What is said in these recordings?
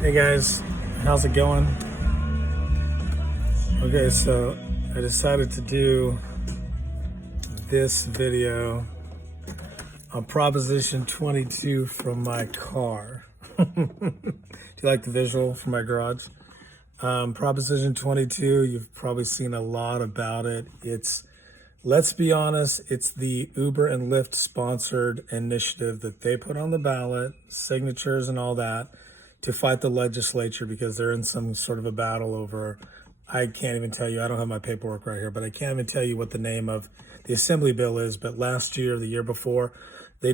Hey guys, how's it going? Okay, so I decided to do this video on Proposition 22 from my car. Do you like the visual from my garage? Proposition 22, you've probably seen a lot about it. Let's be honest, it's the Uber and Lyft sponsored initiative that they put on the ballot, signatures and all that, to fight the legislature because they're in some sort of a battle over, I can't even tell you, I don't have my paperwork right here, but I can't even tell you what the name of the assembly bill is. But last year, the year before, the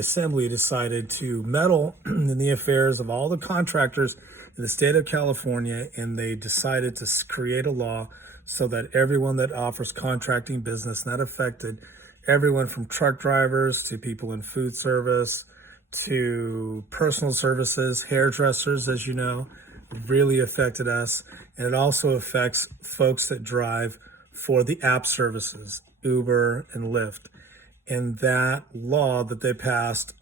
assembly decided to meddle in the affairs of all the contractors in the state of California, and they decided to create a law so that everyone that offers contracting business, not affected, everyone from truck drivers to people in food service, to personal services, hairdressers, as you know, really affected us. And it also affects folks that drive for the app services, Uber and Lyft. And that law that they passed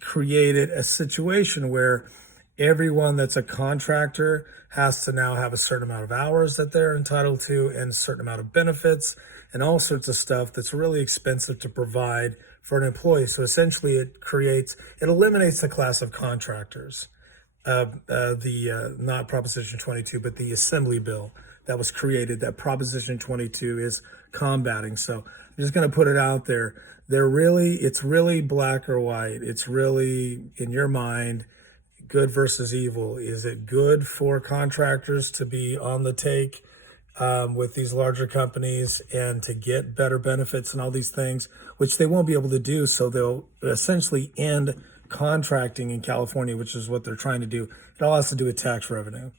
created a situation where everyone that's a contractor has to now have a certain amount of hours that they're entitled to and a certain amount of benefits and all sorts of stuff that's really expensive to provide for an employee. So essentially it eliminates the class of contractors, not Proposition 22, but the assembly bill that was created that Proposition 22 is combating. So I'm just going to put it out there. It's really black or white. It's really, in your mind, good versus evil. Is it good for contractors to be on the take with these larger companies and to get better benefits and all these things, which they won't be able to do? So they'll essentially end contracting in California, which is what they're trying to do. It all has to do with tax revenue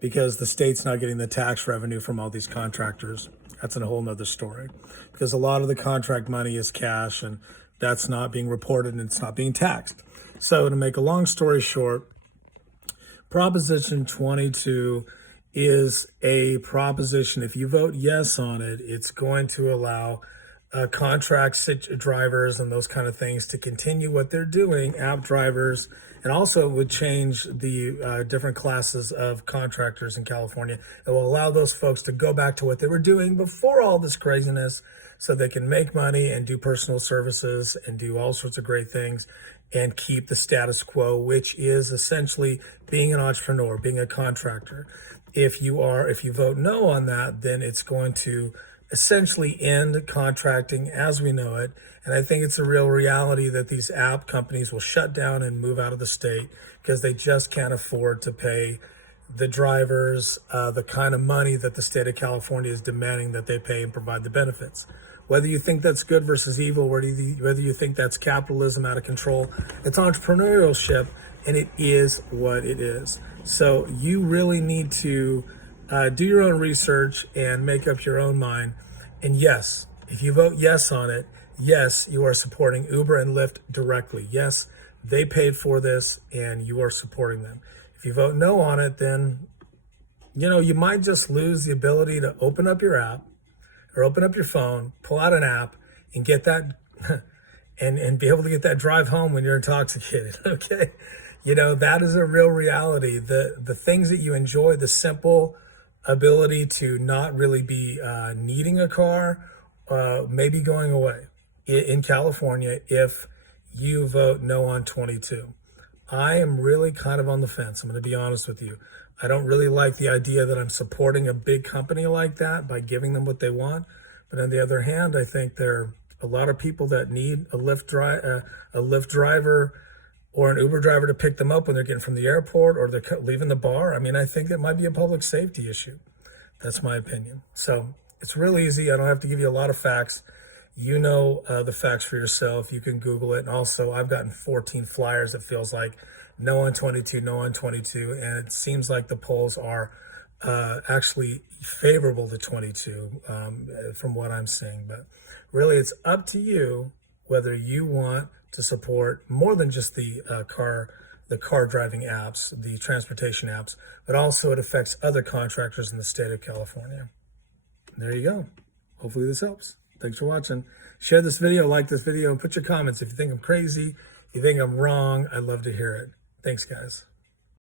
because the state's not getting the tax revenue from all these contractors. That's a whole nother story because a lot of the contract money is cash and that's not being reported and it's not being taxed. So to make a long story short, Proposition 22 is a proposition. If you vote yes on it, it's going to allow contract drivers and those kind of things to continue what they're doing, app drivers, and also it would change the different classes of contractors in California. It will allow those folks to go back to what they were doing before all this craziness so they can make money and do personal services and do all sorts of great things and keep the status quo, which is essentially being an entrepreneur, being a contractor. If you vote no on that, then it's going to essentially end contracting as we know it. And I think it's a real reality that these app companies will shut down and move out of the state because they just can't afford to pay the drivers the kind of money that the state of California is demanding that they pay and provide the benefits. Whether you think that's good versus evil, whether you think that's capitalism out of control, it's entrepreneurship, and it is what it is. So you really need to do your own research and make up your own mind. And yes, if you vote yes on it, yes, you are supporting Uber and Lyft directly. Yes, they paid for this and you are supporting them. If you vote no on it, then, you might just lose the ability to open up your app or open up your phone, pull out an app and get that and be able to get that drive home when you're intoxicated. Okay. That is a real reality. The things that you enjoy, the simple ability to not really be needing a car, may be going away in California if you vote no on 22. I am really kind of on the fence. I'm going to be honest with you. I don't really like the idea that I'm supporting a big company like that by giving them what they want. But on the other hand, I think there are a lot of people that need a Lyft driver or an Uber driver to pick them up when they're getting from the airport or they're leaving the bar. I mean, I think that might be a public safety issue. That's my opinion. So it's real easy. I don't have to give you a lot of facts. The facts for yourself. You can Google it. And also, I've gotten 14 flyers that feels like no on 22, no on 22. And it seems like the polls are actually favorable to 22 from what I'm seeing. But really, it's up to you whether you want to support more than just the car driving apps, the transportation apps, but also it affects other contractors in the state of California. There you go. Hopefully this helps. Thanks for watching. Share this video, like this video, and put your comments. If you think I'm crazy, if you think I'm wrong, I'd love to hear it. Thanks, guys.